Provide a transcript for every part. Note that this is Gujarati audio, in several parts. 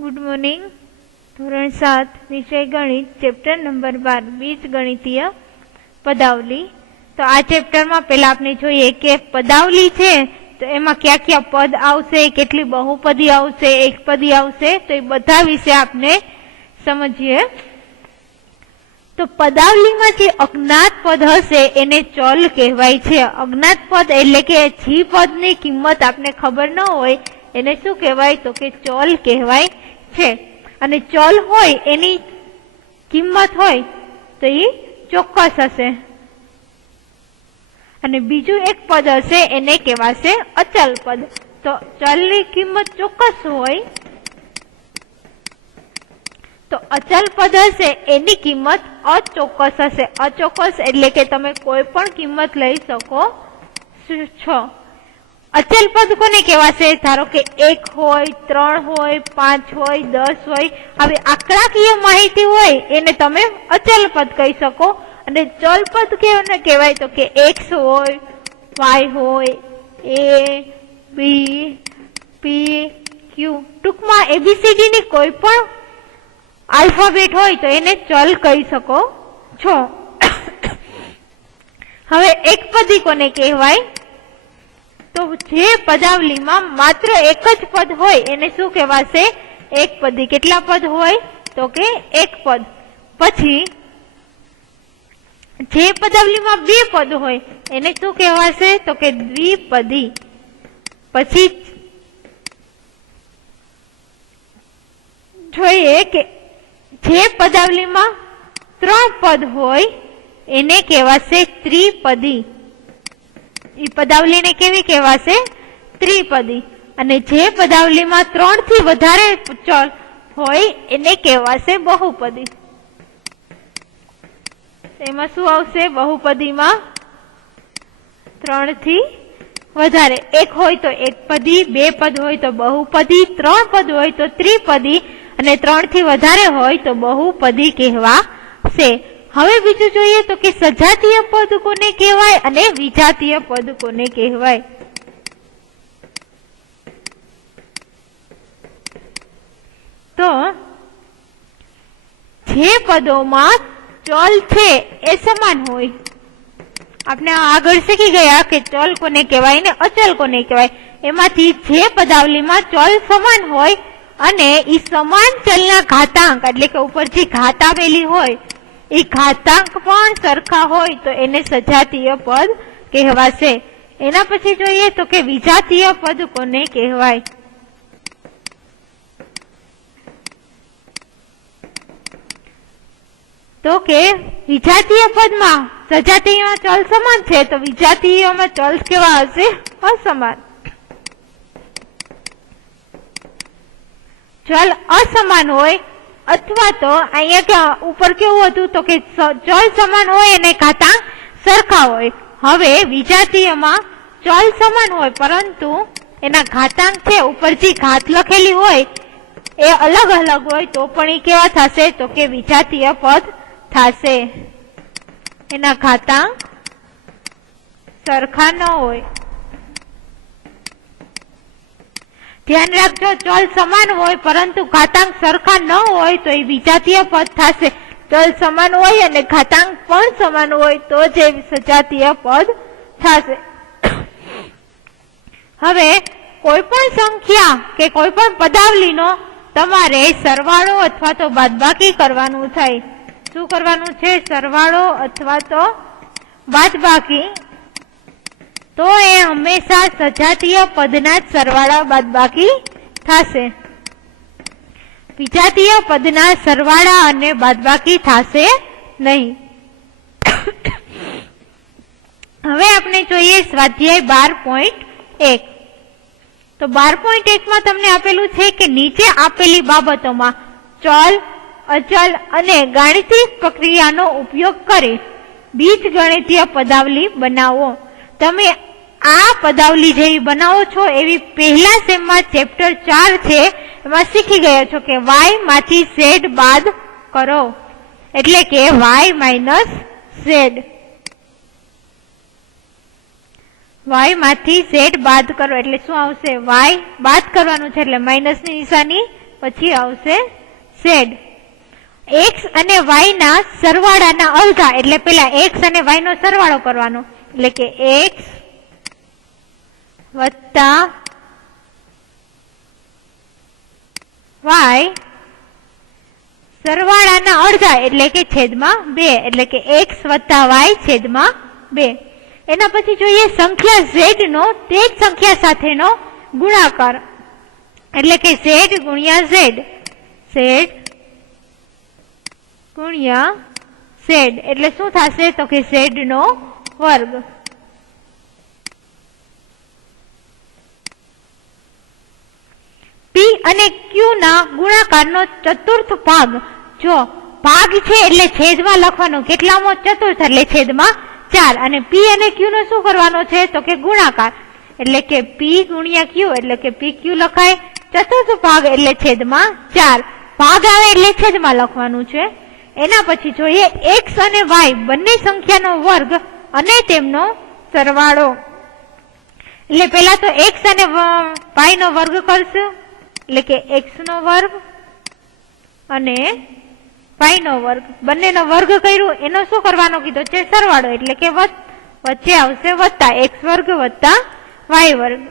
Good morning. ધોરણ 7 વિષય ગણિત, ચેપ્ટર નંબર 12 બીજગણિતીય પદાવલી. તો આ ચેપ્ટરમાં પહેલા આપણે જોઈએ કે પદાવલી છે તો એમાં કયા કયા પદ આવશે, કેટલી બહુપદી આવશે, એકપદી આવશે, તો એ બધા વિશે આપણે સમજીએ. તો પદાવલીમાં જે અજ્ઞાત પદ હશે એને ચલ કહેવાય છે. અજ્ઞાત પદ એટલે કે જે પદની કિંમત આપને ખબર ન હોય એને શું કહેવાય તો કે ચલ કહેવાય છે. અને ચલ હોય એની કિંમત હોય તો એ ચોક્કસ હશે. અને બીજું એક પદ હશે એને કહેવાશે અચલ પદ. તો ચલની કિંમત ચોક્કસ હોય તો અચલ પદ હશે એની કિંમત અચોક્કસ હશે. અચોક્કસ એટલે કે તમે કોઈ પણ કિંમત લઈ શકો છો. અચલ પદ કોને કહેવાશે? ધારો કે 1 હોય, 3 હોય, 5 હોય, 10 હોય, આવી આંકડાકીય માહિતી હોય એને તમે અચલ પદ કહી શકો. અને ચલ પદ કેને કહેવાય તો કે x હોય, y હોય, a, b, p, q, ટૂંકમાં ABCD ની કોઈ પણ આલ્ફાબેટ હોય તો એને ચલ કહી શકો છો. હવે એકપદી કોને કહેવાય? તો જે પદાવલીમાં માત્ર એક જ પદ હોય એને શું કહેવાશે? એકપદી. કેટલા પદ હોય તો કે એક પદ. પછી જે પદાવલીમાં બે પદ હોય એને શું કહેવાશે તો કે દ્વિપદી. પછી જોઈએ કે જે પદાવલીમાં 3 પદ હોય એને કહેવાશે ત્રિપદી. એ પદાવલીને કેવી કહેવાશે? ત્રિપદી. અને જે પદાવલીમાં 3 થી વધારે ચલ હોય એને કહેવાશે બહુપદી. એમાં શું આવશે? બહુપદીમાં 3 થી વધારે. 1 હોય તો એકપદી, 2 પદ હોય તો બહુપદી, 3 પદ હોય તો ત્રિપદી, અને 3 થી વધારે હોય તો બહુપદી કહેવાશે. હવે બીજું જોઈએ તો કે સજાતીય પદ કોને કહેવાય અને વિજાતીય પદ કોને કહેવાય? તો જે પદોમાં ચલ છે એ સમાન હોય, આપણે આગળ શીખી ગયા કે ચલ કોને કહેવાય ને અચલ કોને કહેવાય. એમાંથી જે પદાવલીમાં ચલ સમાન હોય અને એ સમાન ચલના ઘાતાંક એટલે કે ઉપર જે ઘાત આવેલી હોય એ ઘાતાંક પણ સરખા હોય તો એને સજાતીય પદ કહેવાશે. એના પછી જોઈએ તો કે વિજાતીય પદ કોને કહેવાય? તો કે વિજાતીય પદમાં સજાતીયમાં ચલ સમાન છે તો વિજાતીયમાં ચલ કેવા હશે? અસમાન. ચલ અસમાન હોય અથવા તો અહીંયા ઉપર કેવું હતું તો કે ચલ સમાન હોય અને ઘાતાંક સરખા હોય. હવે વિજાતીયમાં ચલ સમાન હોય પરંતુ એના ઘાતાંક છે ઉપર જે ઘાત લખેલી હોય એ અલગ અલગ હોય તો પણ એ કેવા થશે તો કે વિજાતીય પદ થશે. એના ઘાતાંક સરખા ન હોય. ધ્યાન રાખજો, ચલ સમાન હોય પરંતુ ઘાતાંક સરખા ન હોય તો એ વિજાતીય પદ થશે. ચલ સમાન હોય અને ઘાતાંક પણ સમાન હોય તો જે સજાતીય પદ થશે. હવે કોઈ પણ સંખ્યા કે કોઈ પણ પદાવલીનો તમારે સરવાળો અથવા તો બાદબાકી કરવાનું થાય. શું કરવાનું છે? સરવાળો અથવા તો બાદબાકી. તો એ હંમેશા સજાતીય પદના જ સરવાળા બાદબાકી થશે. વિજાતીય પદના સરવાળા અને બાદબાકી થશે નહીં. હવે આપણે જોઈએ સ્વાધ્યાય 12.1. તો 12.1 માં તમને આપેલું છે કે નીચે આપેલી બાબતોમાં ચલ, અચલ અને ગાણિતિક પ્રક્રિયાનો ઉપયોગ કરી બીજગણિતીય પદાવલી બનાવો. તમે આ પદાવલી જેવી બનાવો છો એવી પહેલા સેમમાં ચેપ્ટર 4 છે એમાં શીખી ગયા છો કે y માંથી z બાદ કરો એટલે કે y માઇનસ z. y માંથી z બાદ કરો એટલે શું આવશે? y બાદ કરવાનું છે એટલે માઇનસ ની નિશાની પછી આવશે z. x અને y ના સરવાળાના અડધા એટલે પેલા x અને y નો સરવાળો કરવાનો એટલે કે x વત્તા y સરવાળાના અડધા એટલે કે છેદમાં 2 એટલે કે x વત્તા y છેદમાં 2. એના પછી જોઈએ સંખ્યા z નો તે જ સંખ્યા સાથેનો ગુણાકાર એટલે કે z ગુણ્યા z. z ગુણ્યા z એટલે શું થશે તો કે z નો વર્ગ. p અને q ના ગુણાકારનો ચતુર્થ ભાગ, જો ભાગ છે એટલે છેદમાં લખવાનો કેટલામો ચતુર્થ એટલે છેદમાં 4 અને p અને q નો શું કરવાનો છે તો કે ગુણાકાર એટલે કે p ગુણ્યા q એટલે કે pq લખાય. ચતુર્થ ભાગ એટલે છેદમાં 4, ભાગ આવે એટલે છેદમાં લખવાનું છે. એના પછી જોઈએ x અને y બંને સંખ્યાનો વર્ગ અને તેમનો સરવાળો. એટલે પેલા તો x અને y નો વર્ગ કરશું એટલે કે x નો વર્ગ અને y નો વર્ગ બંનેનો વર્ગ કર્યું એનો શું કરવાનો કીધો છે સરવાળો એટલે કે વચ્ચે આવશે વત્તા x વર્ગ વત્તા y વર્ગ.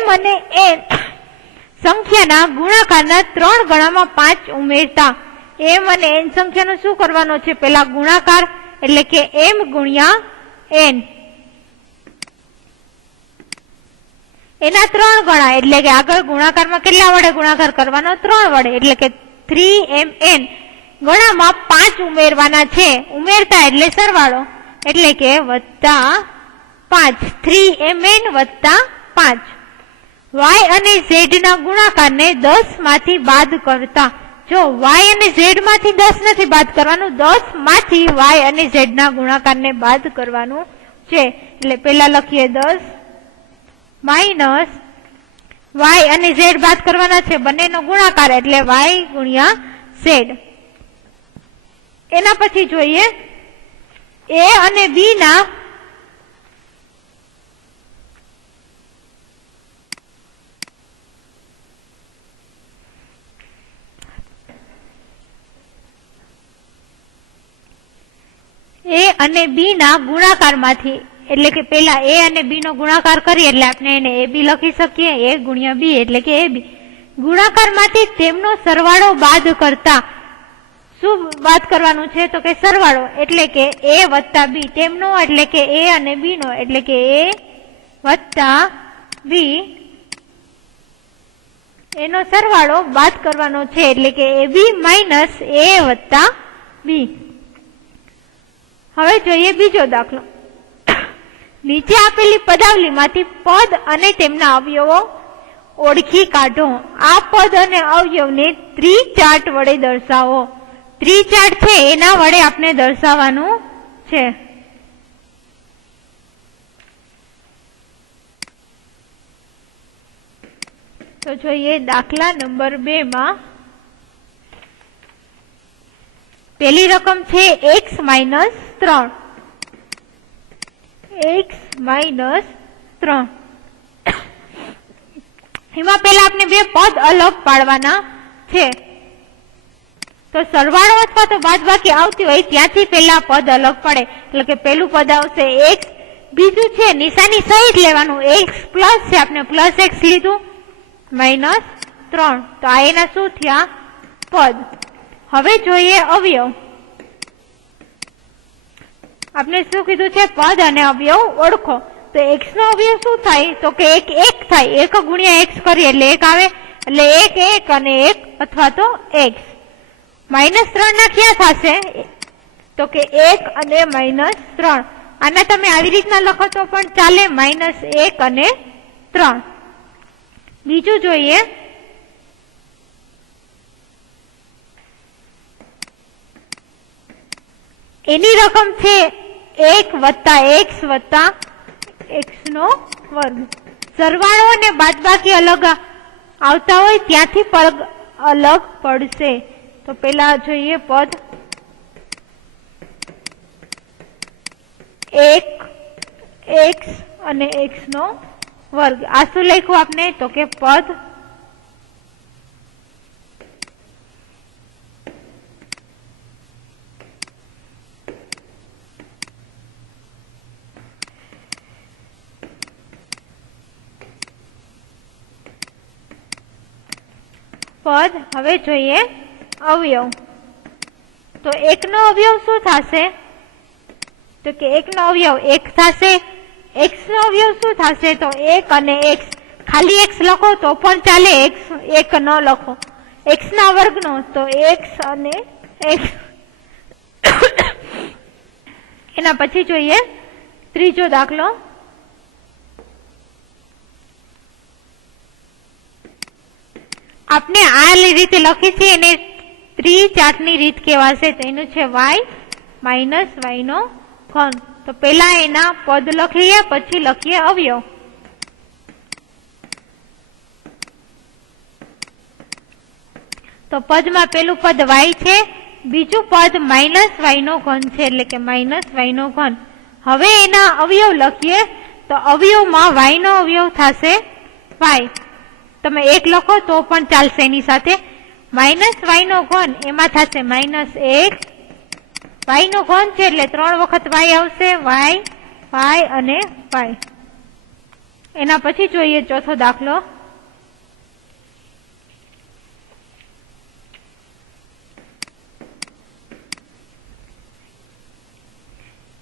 m અને n સંખ્યાના ગુણાકારના 3 ગણામાં 5 ઉમેરતા m અને n સંખ્યાનો શું કરવાનો છે પેલા ગુણાકાર એટલે કે m ગુણ્યા n એના 3 ગણા એટલે કે આગળ ગુણાકારમાં કેટલા વડે ગુણાકાર કરવાનો 3 વડે એટલે કે 3mn ગણામાં 5 ઉમેરવાના છે. ઉમેરતા એટલે સરવાળો એટલે કે વત્તા 5 3mn વત્તા 5. y અને z ના ગુણાકારને 10 માંથી બાદ કરતા, જો y અને z માંથી 10 નથી બાદ કરવાનું, 10 માંથી y અને z ના ગુણાકારને બાદ કરવાનું છે. એટલે પેલા લખીએ 10 માઇનસ y અને z બાદ કરવાના છે બંનેનો ગુણાકાર એટલે y ગુણ્યા z. એના પછી જોઈએ a અને b ના ગુણાકારમાંથી એટલે કે પેલા a અને b નો ગુણાકાર કરીએ એટલે આપણે એને ab લખી શકીએ. a ગુણ્યા b એટલે કે ab. ગુણાકારમાંથી તેમનો સરવાળો બાદ કરતા શું બાદ કરવાનું છે તો કે સરવાળો એટલે કે a વત્તા b તેમનો એટલે કે a અને b નો એટલે કે a વત્તા b એનો સરવાળો બાદ કરવાનો છે એટલે કે ab માઇનસ a વત્તા b. હવે જોઈએ બીજો દાખલો. નીચે આપેલી પદાવલીમાંથી પદ અને તેમના અવયવો ઓળખી કાઢો. આ પદ અને અવયવને ત્રિચાર્ટ વડે દર્શાવો. ત્રિચાર્ટ છે એના વડે આપણે દર્શાવવાનું છે. તો જોઈએ દાખલા નંબર 2 માં પેલી રકમ છે x માઇનસ 3. x માઇનસ 3 એમાં પેલા આપણે બે પદ અલગ પાડવાના છે. તો સરવાળો અથવા તો બાદબાકી આવતી હોય ત્યાંથી પેલા પદ અલગ પડે એટલે કે પેલું પદ આવશે x, બીજું છે નિશાની સહિત લેવાનું x પ્લસ છે આપણે પ્લસ x લીધું માઇનસ 3 તો આ એના શું થયા પદ. હવે જોઈએ અવયવ. આપણે શું કીધું છે પદ અને અવયવ ઓળખો. તો x નો અવયવ શું થાય તો કે 1 થાય. 1 ગુણ્યા x કરીએ એટલે 1 આવે એટલે 1 1 અને 1 અથવા તો x. માઇનસ 3 ના ક્યાં થશે તો કે 1 અને માઇનસ 3. આના તમે આવી રીતના લખો તો પણ ચાલે માઇનસ 1 અને 3. બીજું જોઈએ એની રકમ છે 1 વત્તા x વત્તા x નો વર્ગ. સરવાળો અને બાદબાકી અલગ આવતા હોય ત્યાંથી પદ અલગ પડશે. તો પેલા જોઈએ પદ 1 x અને x નો વર્ગ. આ શું લખ્યું આપણે તો કે પદ પદ. હવે જોઈએ અવયવ. તો એકનો અવયવ શું થશે? તો કે એકનો અવયવ 1 થશે. x નો અવયવ શું થશે? તો 1 અને x. ખાલી x લખો તો પણ ચાલે, x 1 ન લખો. x ના વર્ગનો તો x અને x. એના પછી જોઈએ ત્રીજો દાખલો. આપણે આ રીતે લખી છે એને ત્રિચાટની રીત કહેવાશે. તો એનું છે y માઇનસ y નો ઘન. તો પેલા એના પદ લખીએ, પછી લખીએ અવયવ. તો પદમાં પેલું પદ y છે, બીજું પદ માઇનસ y નો ઘન છે, એટલે કે માઇનસ y નો ઘન. હવે એના અવયવ લખીએ. તો અવયવમાં y નો અવયવ થશે y. તમે 1 લખો તો પણ ચાલશે એની સાથે. માઇનસ y નો ઘન એમાં થશે -1. y નો ઘન છે એટલે 3 વખત y આવશે. y અને y. એના પછી જોઈએ ચોથો દાખલો.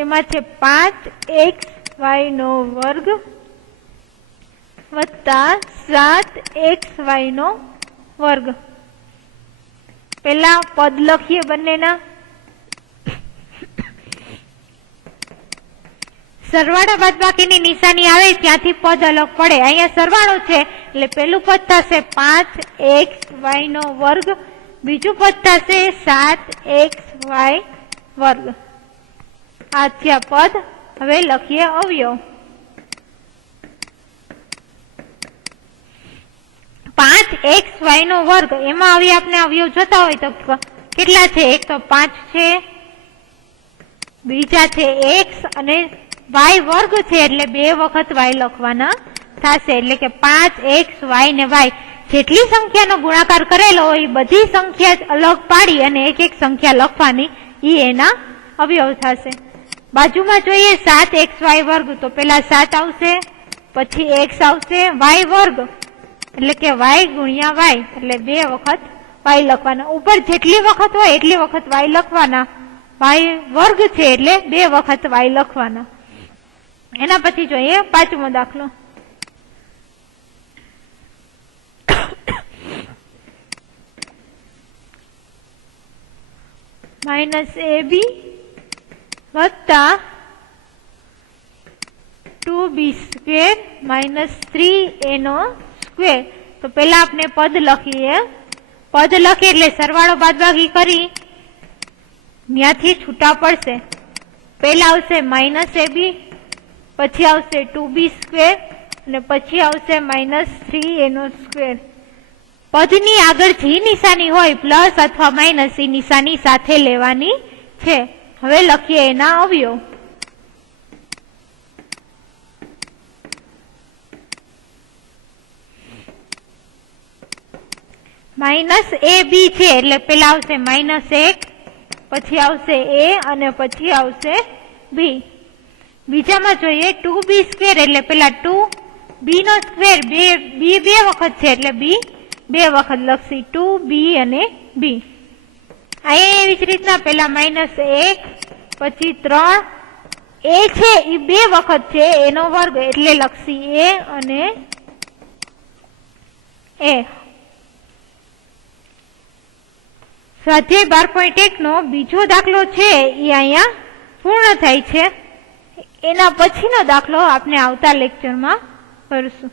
એમાં છે 5xy નો વર્ગ વત્તા 7xy નો વર્ગ. પેલા પદ લખીએ બંનેના. સરવાળા બાદબાકીની નિશાની આવે ત્યાંથી પદ અલગ પડે. અહીંયા સરવાળો છે એટલે પેલું પદ થશે 5xy નો વર્ગ, બીજું પદ થશે 7xy વર્ગ. આ થયા પદ. હવે લખીએ અવયવ. 5xy નો વર્ગ એમાં હવે આપણે અવયવ જોતા હોય તો કેટલા છે? એક તો 5 છે, બીજા છે x અને y વર્ગ છે એટલે 2 વખત y લખવાના થશે. એટલે કે 5xy ને y જેટલી સંખ્યાનો ગુણાકાર કરેલો હોય એ બધી સંખ્યા અલગ પાડી અને એક એક સંખ્યા લખવાની, એ એના અવયવ થશે. બાજુમાં જોઈએ 7xy વર્ગ. તો પેલા 7 આવશે, પછી x આવશે, y વર્ગ એટલે કે y ગુણ્યા y એટલે 2 વખત y લખવાના. ઉપર જેટલી વખત હોય એટલી વખત y લખવાના. y વર્ગ છે એટલે 2 વખત y લખવાના. એના પછી જોઈએ પાંચમો દાખલો. -ab વત્તા 2b² -3a નો સ્ક્વેર. તો પેલા આપણે પદ લખીએ. પદ લખીએ એટલે સરવાળો બાદબાકી કરી ત્યાંથી છૂટા પડશે. પેલા આવશે -ab, પછી આવશે 2b² અને પછી આવશે -3a નો સ્ક્વેર. પદની આગળ જે નિશાની હોય પ્લસ અથવા માઇનસ એ નિશાની સાથે લેવાની છે. હવે લખીએ એના અવયવ. -ab છે એટલે પેલા આવશે -1, પછી આવશે a અને પછી આવશે b. બીજામાં જોઈએ 2b² એટલે પેલા 2b નો સ્ક્વેર, b 2 વખત છે એટલે b 2 વખત લખશી. 2b અને b. અહીંયા એવી જ રીતના પેલા -1 પછી 3 a છે એ 2 વખત છે, એનો વર્ગ એટલે લખશી a અને a. સ્વાધ્યાય 12.1 નો બીજો દાખલો છે એ અહીંયા પૂર્ણ થાય છે. એના પછીનો દાખલો આપણે આવતા લેક્ચરમાં કરશું.